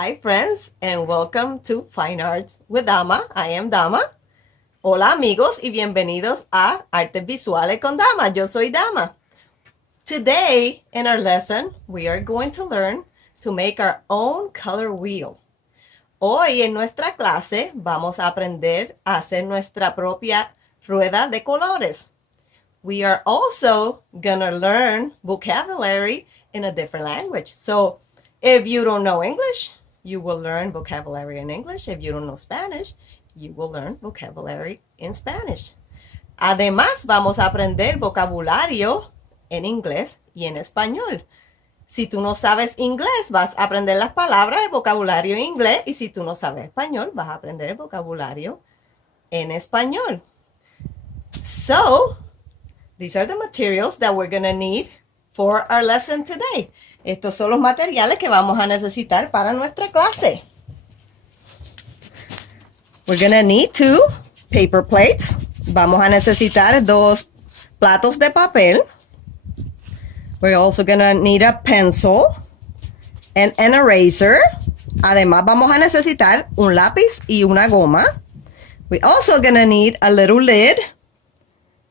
Hi friends and welcome to Fine Arts with Dama. I am Dama. Hola amigos y bienvenidos a Artes Visuales con Dama. Yo soy Dama. Today in our lesson we are going to learn to make our own color wheel. Hoy en nuestra clase vamos a aprender a hacer nuestra propia rueda de colores. We are also gonna learn vocabulary in a different language. So if you don't know English, you will learn vocabulary in English. If you don't know Spanish, you will learn vocabulary in Spanish. Además, vamos a aprender vocabulario en inglés y en español. Si tú no sabes inglés, vas a aprender las palabras, el vocabulario en inglés. Y si tú no sabes español, vas a aprender el vocabulario en español. So, these are the materials that we're going to need for our lesson today. Estos son los materiales que vamos a necesitar para nuestra clase. We're going to need 2 paper plates. Vamos a necesitar 2 platos de papel. We're also going to need a pencil and an eraser. Además, vamos a necesitar un lápiz y una goma. We're also going to need a little lid.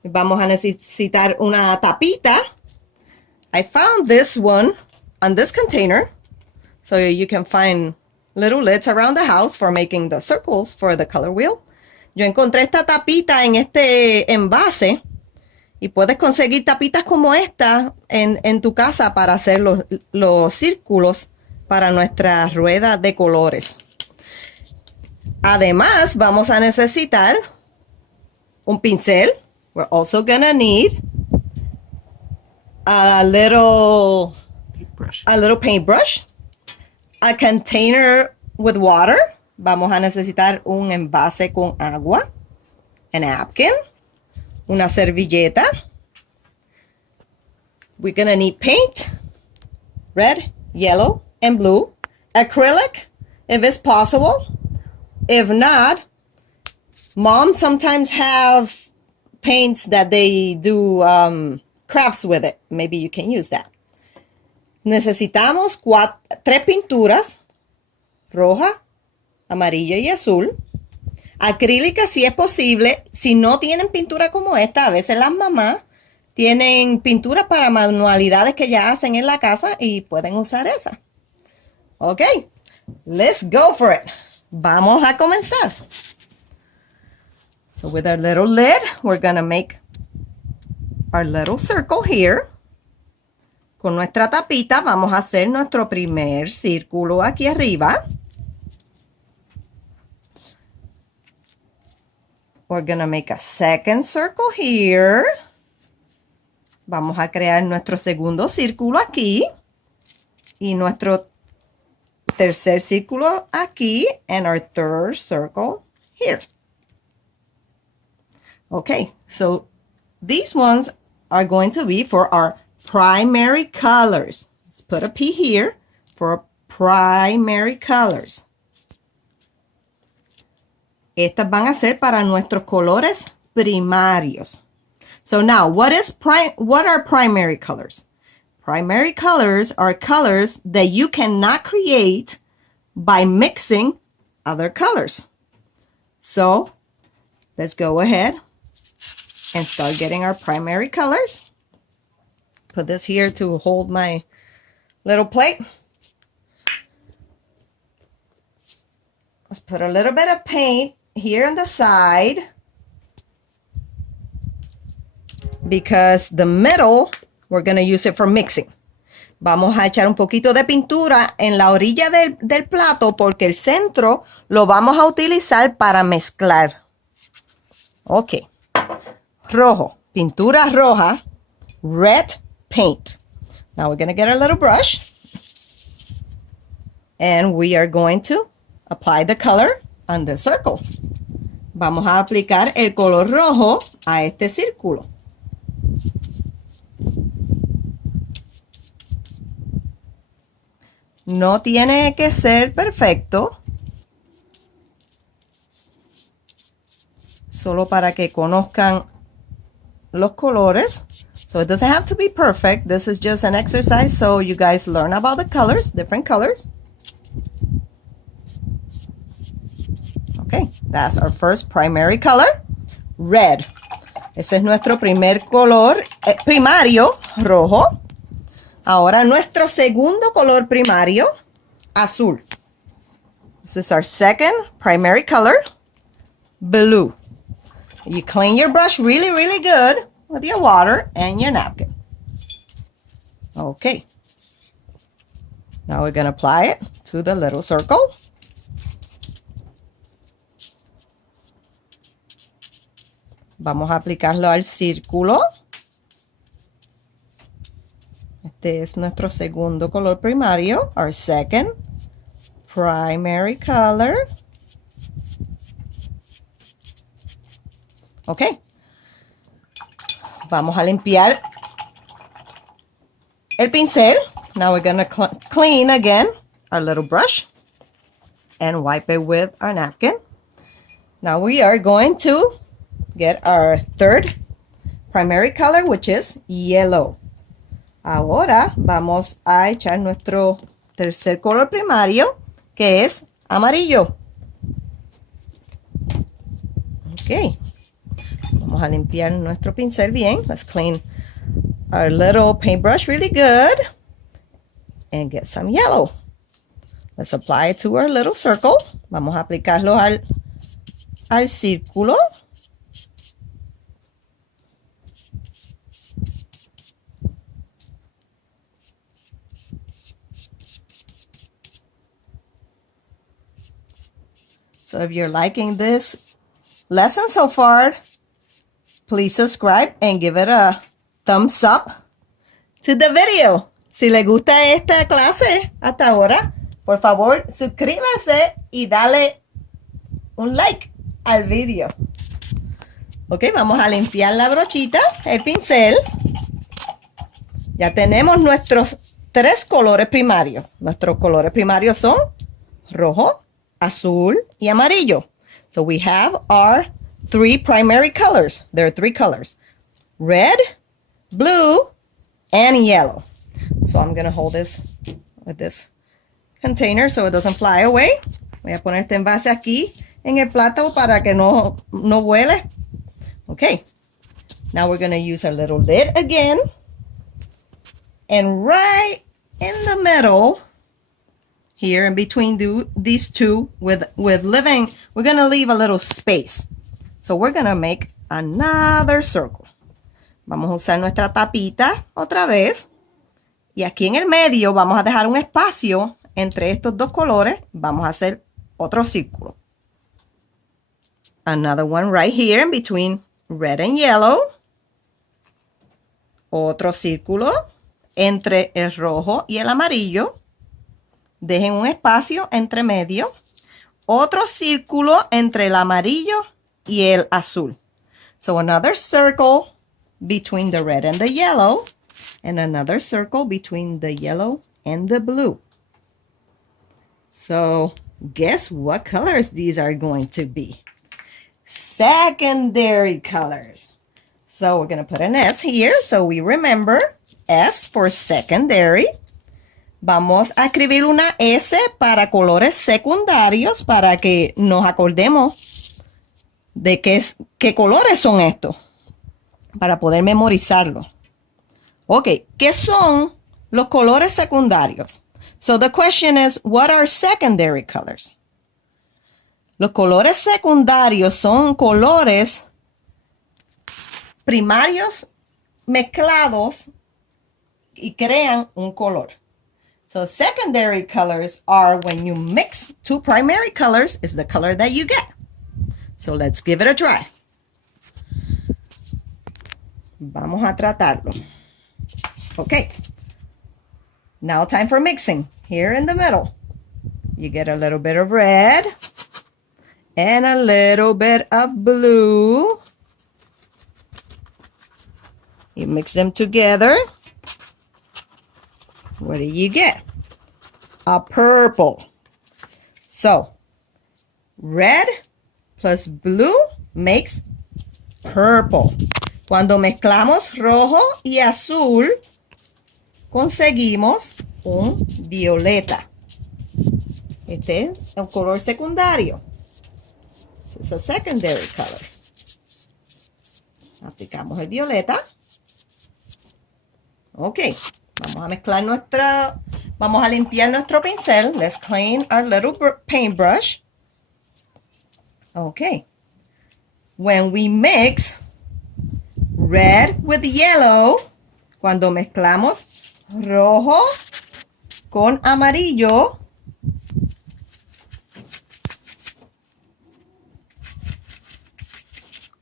Vamos a necesitar una tapita. I found this one on this container, so you can find little lids around the house for making the circles for the color wheel. Yo encontré esta tapita en este envase y puedes conseguir tapitas como esta en tu casa para hacer los círculos para nuestra rueda de colores. Además, vamos a necesitar un pincel. We're also gonna need a little paintbrush, a container with water. Vamos a necesitar un envase con agua, a napkin, una servilleta. We're gonna need paint, red, yellow, and blue, acrylic, if it's possible. If not, moms sometimes have paints that they do crafts with it. Maybe you can use that. Necesitamos 3 pinturas, roja, amarilla y azul. Acrílica si es posible. Si no tienen pintura como esta, a veces las mamás tienen pinturas para manualidades que ya hacen en la casa y pueden usar esa. Ok, let's go for it. Vamos a comenzar. So with our little lid, we're gonna make our little circle here. Con nuestra tapita vamos a hacer nuestro primer círculo aquí arriba. We're gonna make a second circle here. Vamos a crear nuestro segundo círculo aquí. Y nuestro tercer círculo aquí. And our third circle here. Okay, so these ones are going to be for our primary colors. Let's put a P here for primary colors. Estas van a ser para nuestros colores primarios. So now, what are primary colors? Primary colors are colors that you cannot create by mixing other colors. So, let's go ahead and start getting our primary colors. Put this here to hold my little plate. Let's put a little bit of paint here on the side because the middle, we're going to use it for mixing. Vamos a echar un poquito de pintura en la orilla del plato porque el centro lo vamos a utilizar para mezclar. Ok. Rojo, pintura roja, red paint. Now we're going to get our little brush and we are going to apply the color on the circle. Vamos a aplicar el color rojo a este círculo. No tiene que ser perfecto, solo para que conozcan los colores. So it doesn't have to be perfect. This is just an exercise so you guys learn about the colors, different colors. Okay, that's our first primary color, red. Ese es nuestro primer color primario, rojo. Ahora nuestro segundo color primario, azul. This is our second primary color, blue. You clean your brush really, really good with your water and your napkin. Okay. Now we're going to apply it to the little circle. Vamos a aplicarlo al círculo. Este es nuestro segundo color primario, our second primary color. Ok. Vamos a limpiar el pincel. Now we're going to clean again our little brush and wipe it with our napkin. Now we are going to get our third primary color, which is yellow. Ahora vamos a echar nuestro tercer color primario, que es amarillo. Ok. Vamos a limpiar nuestro pincel bien. Let's clean our little paintbrush really good and get some yellow. Let's apply it to our little circle. Vamos a aplicarlo al círculo. So if you're liking this lesson so far, please subscribe and give it a thumbs up to the video. Si le gusta esta clase hasta ahora, por favor, suscríbase y dale un like al video. Ok, vamos a limpiar la brochita, el pincel. Ya tenemos nuestros tres colores primarios. Nuestros colores primarios son rojo, azul y amarillo. So we have our three primary colors. There are three colors: red, blue, and yellow. So I'm going to hold this with this container so it doesn't fly away. Voy a poner este envase aquí en el plato para que no vuele. Okay. Now we're going to use our little lid again. And right in the middle, here in between these two with living, we're going to leave a little space. So we're going to make another circle. Vamos a usar nuestra tapita otra vez. Y aquí en el medio vamos a dejar un espacio entre estos dos colores. Vamos a hacer otro círculo. Another one right here in between red and yellow. Otro círculo entre el rojo y el amarillo. Dejen un espacio entre medio. Otro círculo entre el amarillo y el azul. So another circle between the red and the yellow. And another circle between the yellow and the blue. So guess what colors these are going to be? Secondary colors. So we're going to put an S here so we remember. S for secondary. Vamos a escribir una S para colores secundarios para que nos acordemos de qué colores son estos, para poder memorizarlo. Ok, ¿qué son los colores secundarios? So the question is, what are secondary colors? Los colores secundarios son colores primarios mezclados y crean un color. So secondary colors are when you mix two primary colors is the color that you get. So let's give it a try. Vamos a tratarlo. Okay. Now time for mixing. Here in the middle, you get a little bit of red and a little bit of blue. You mix them together. What do you get? A purple. So, red plus blue makes purple. Cuando mezclamos rojo y azul, conseguimos un violeta. Este es el color secundario. This is a secondary color. Aplicamos el violeta. Ok, vamos a mezclar vamos a limpiar nuestro pincel. Let's clean our little paintbrush. Ok. When we mix red with yellow, cuando mezclamos rojo con amarillo,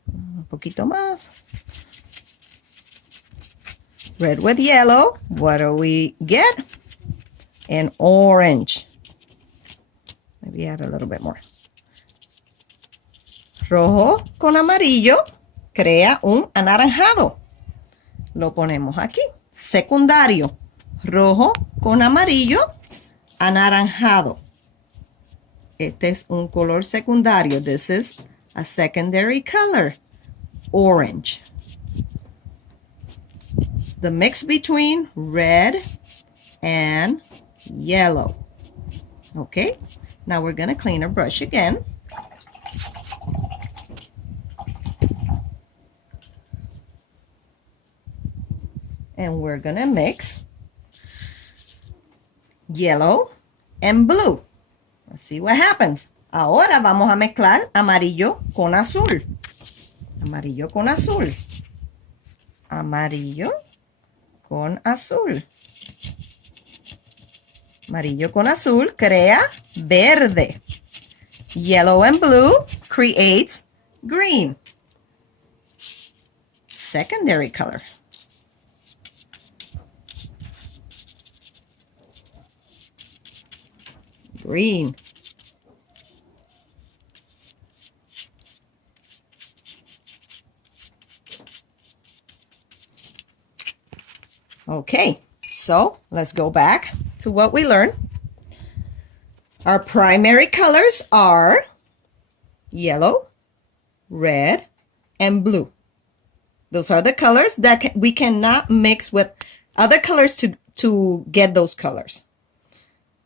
un poquito más. Red with yellow, what do we get? An orange. Maybe add a little bit more. Rojo con amarillo crea un anaranjado. Lo ponemos aquí. Secundario. Rojo con amarillo, anaranjado. Este es un color secundario. This is a secondary color. Orange. It's the mix between red and yellow. Okay, now we're going to clean our brush again. And we're going to mix yellow and blue. Let's see what happens. Ahora vamos a mezclar amarillo con azul. Amarillo con azul. Amarillo con azul. Amarillo con azul crea verde. Yellow and blue creates green. Secondary color. Green. Okay, so let's go back to what we learned. Our primary colors are yellow, red, and blue. Those are the colors that we cannot mix with other colors to get those colors.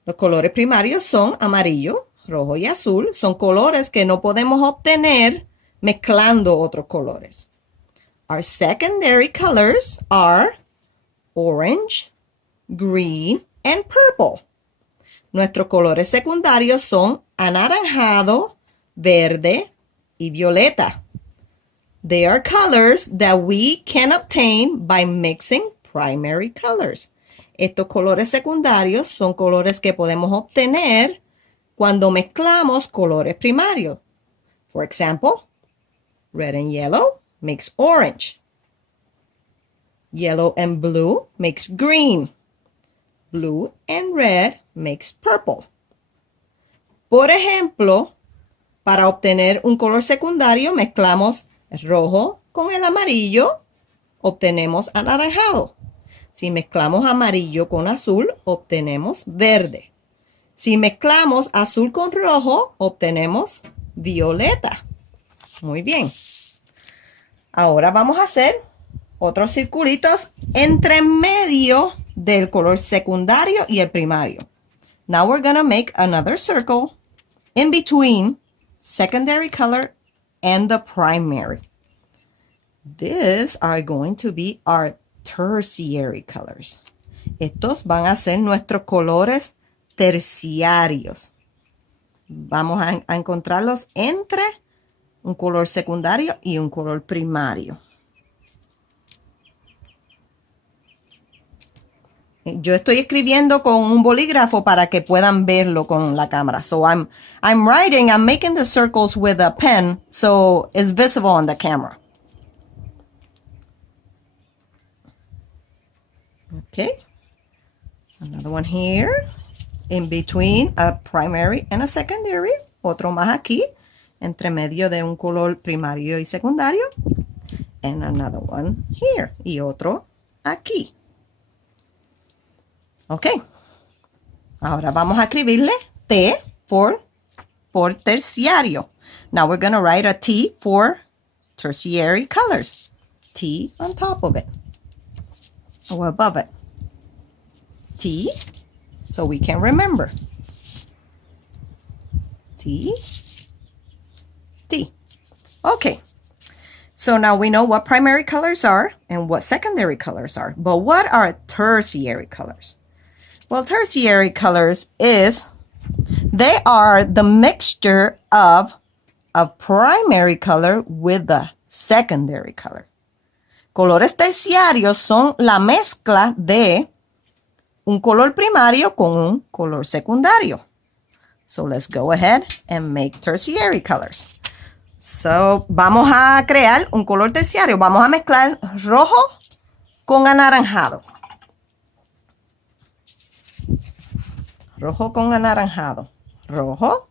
Los colores primarios son amarillo, rojo y azul. Son colores que no podemos obtener mezclando otros colores. Our secondary colors are orange, green, and purple. Nuestros colores secundarios son anaranjado, verde, y violeta. They are colors that we can obtain by mixing primary colors. Estos colores secundarios son colores que podemos obtener cuando mezclamos colores primarios. For example, red and yellow makes orange. Yellow and blue makes green. Blue and red makes purple. Por ejemplo, para obtener un color secundario mezclamos el rojo con el amarillo, obtenemos anaranjado. Si mezclamos amarillo con azul, obtenemos verde. Si mezclamos azul con rojo, obtenemos violeta. Muy bien. Ahora vamos a hacer otros circulitos entre medio del color secundario y el primario. Now we're going to make another circle in between secondary color and the primary. These are going to be our tertiary colors. Estos van a ser nuestros colores terciarios. Vamos a encontrarlos entre un color secundario y un color primario. Yo estoy escribiendo con un bolígrafo para que puedan verlo con la cámara. So I'm writing, I'm making the circles with a pen so it's visible on the camera. Okay. Another one here. In between a primary and a secondary. Otro más aquí. Entre medio de un color primario y secundario. And another one here. Y otro aquí. Ok. Ahora vamos a escribirle T por terciario. Now we're going to write a T for tertiary colors. T on top of it. Or above it. T, so we can remember. T, T. Okay. So now we know what primary colors are and what secondary colors are. But what are tertiary colors? Well, tertiary colors they are the mixture of a primary color with the secondary color. Colores terciarios son la mezcla de un color primario con un color secundario. So let's go ahead and make tertiary colors. So vamos a crear un color terciario. Vamos a mezclar rojo con anaranjado. Rojo con anaranjado. Rojo.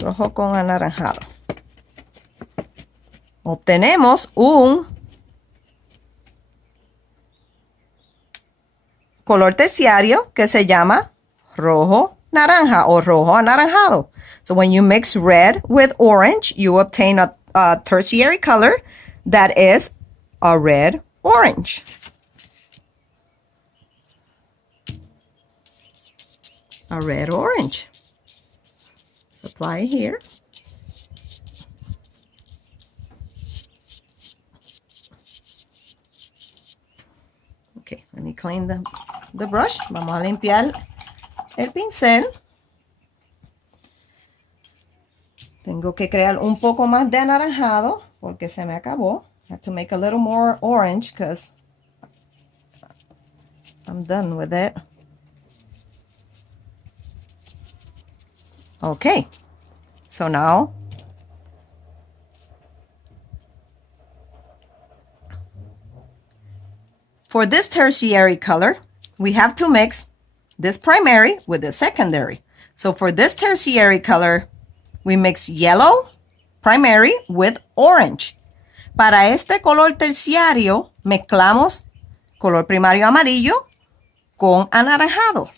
Rojo con anaranjado. Obtenemos un color terciario que se llama rojo naranja o rojo anaranjado. So when you mix red with orange, you obtain a tertiary color that is a red orange. A red orange. Let's apply here. Okay, let me clean the brush. Vamos a limpiar el pincel. Tengo que crear un poco más de anaranjado porque se me acabó. I have to make a little more orange because I'm done with it. Okay, so now for this tertiary color, we have to mix this primary with the secondary. So for this tertiary color, we mix yellow primary with orange. Para este color terciario, mezclamos color primario amarillo con anaranjado.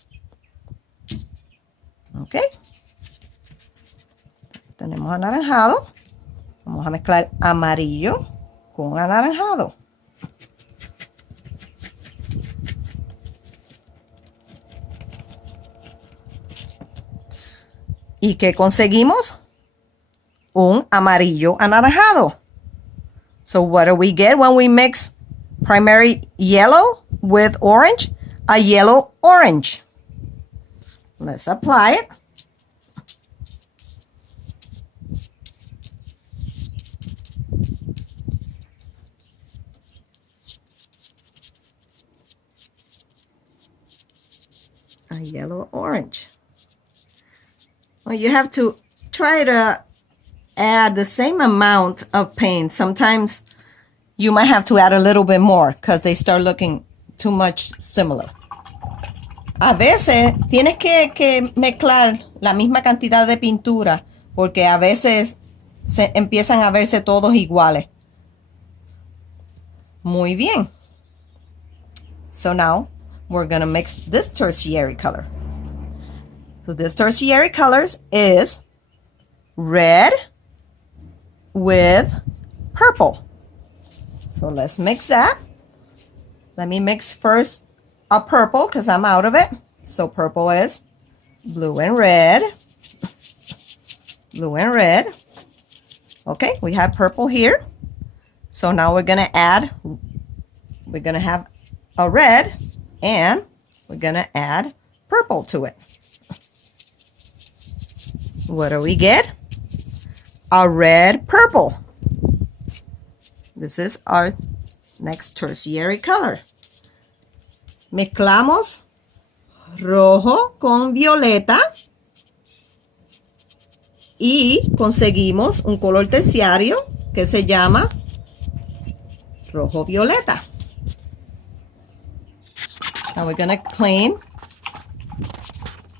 Ok. Tenemos anaranjado. Vamos a mezclar amarillo con anaranjado. ¿Y qué conseguimos? Un amarillo anaranjado. So what do we get when we mix primary yellow with orange? A yellow orange. Let's apply it. A yellow orange. Well, you have to try to add the same amount of paint. Sometimes you might have to add a little bit more because they start looking too much similar. A veces tienes que mezclar la misma cantidad de pintura porque a veces se empiezan a verse todos iguales. Muy bien. So now we're going to mix this tertiary color. So this tertiary colors is red with purple. So let's mix that. Let me mix first a purple because I'm out of it. So purple is blue and red. Blue and red. Okay, we have purple here. So now we're going to have a red and we're going to add purple to it. What do we get? A red purple. This is our next tertiary color. Mezclamos rojo con violeta y conseguimos un color terciario que se llama rojo violeta. Now we're going to clean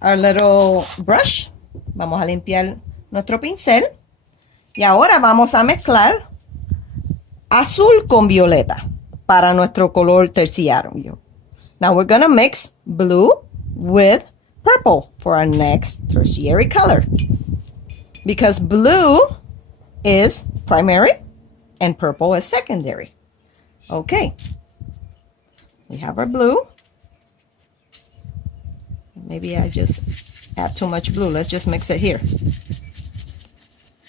our little brush. Vamos a limpiar nuestro pincel. Y ahora vamos a mezclar azul con violeta para nuestro color terciario. Now we're going to mix blue with purple for our next tertiary color. Because blue is primary and purple is secondary. Okay. We have our blue. Maybe I just add too much blue. Let's just mix it here.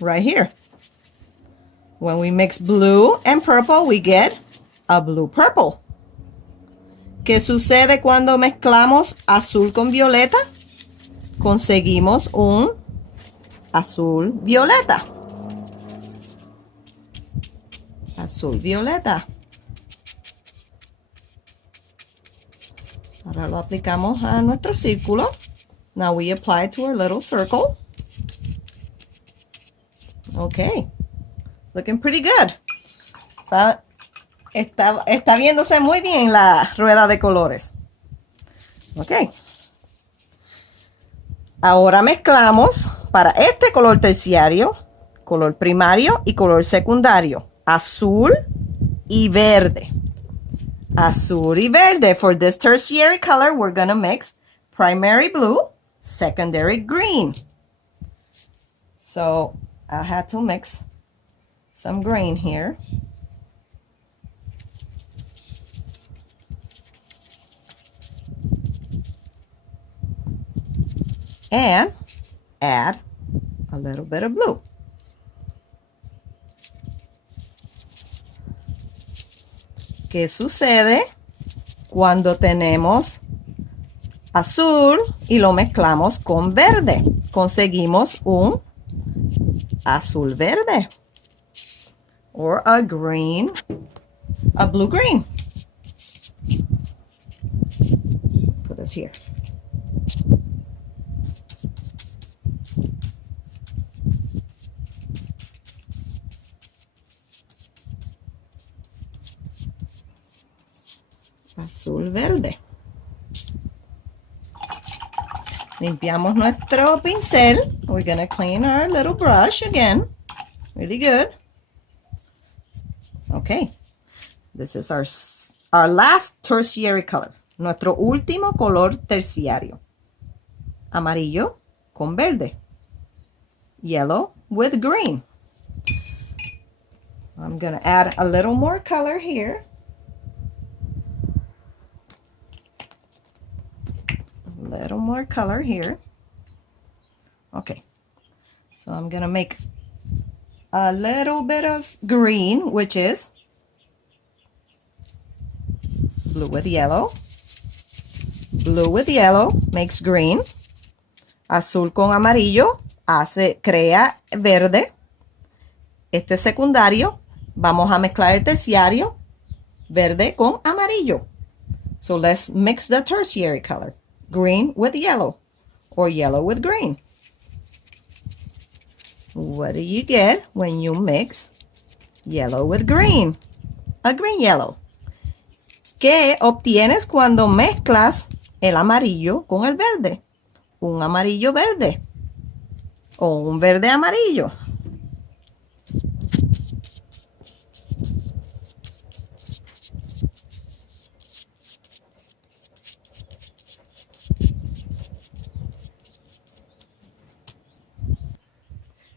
Right here. When we mix blue and purple, we get a blue purple. ¿Qué sucede cuando mezclamos azul con violeta? Conseguimos un azul violeta. Azul violeta. Ahora lo aplicamos a nuestro círculo. Now we apply it to our little circle. Okay. Looking pretty good. Está viéndose muy bien la rueda de colores. Ok. Ahora mezclamos para este color terciario, color primario y color secundario. Azul y verde. Azul y verde. For this tertiary color, we're going to mix primary blue, secondary green. So I had to mix some green here. And add a little bit of blue. ¿Qué sucede cuando tenemos azul y lo mezclamos con verde? Conseguimos un azul verde. Or a green, a blue green. Put this here. Azul verde. Limpiamos nuestro pincel. We're going to clean our little brush again. Really good. Okay. This is our last tertiary color. Nuestro último color terciario. Amarillo con verde. Yellow with green. I'm going to add a little more color here. Little more color here. Okay, so I'm gonna make a little bit of green, which is blue with yellow. Blue with yellow makes green. Azul con amarillo crea verde. Este secundario, vamos a mezclar el terciario, verde con amarillo. So let's mix the tertiary color. Green with yellow, or yellow with green. What do you get when you mix yellow with green? A green yellow. ¿Qué obtienes cuando mezclas el amarillo con el verde? Un amarillo verde o un verde amarillo.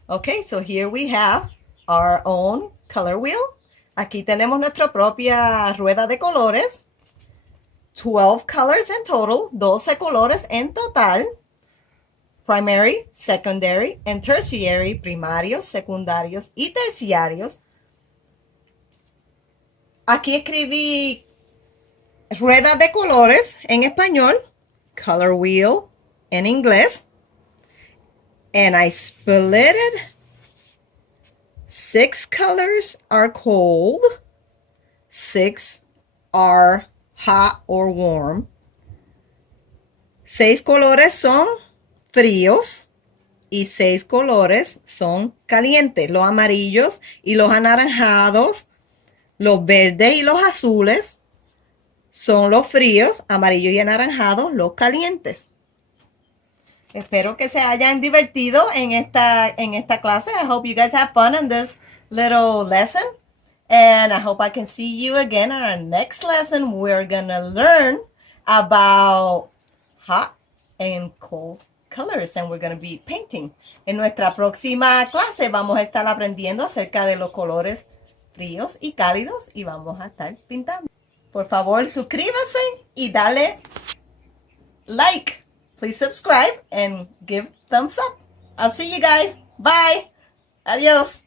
Okay, so here we have our own color wheel. Aquí tenemos nuestra propia rueda de colores. 12 colors in total, 12 colores en total. Primary, secondary, and tertiary, primarios, secundarios y terciarios. Aquí escribí rueda de colores en español, color wheel en inglés. And I split it. 6 colors are cold. 6 are hot or warm. 6 colores son fríos. Y 6 colores son calientes. Los amarillos y los anaranjados. Los verdes y los azules son los fríos. Amarillos y anaranjados, los calientes. Espero que se hayan divertido en esta clase. I hope you guys have fun in this little lesson. And I hope I can see you again in our next lesson. We're going to learn about hot and cold colors. And we're going to be painting. En nuestra próxima clase vamos a estar aprendiendo acerca de los colores fríos y cálidos. Y vamos a estar pintando. Por favor, suscríbase y dale like. please subscribe and give thumbs up. I'll see you guys. Bye. Adios.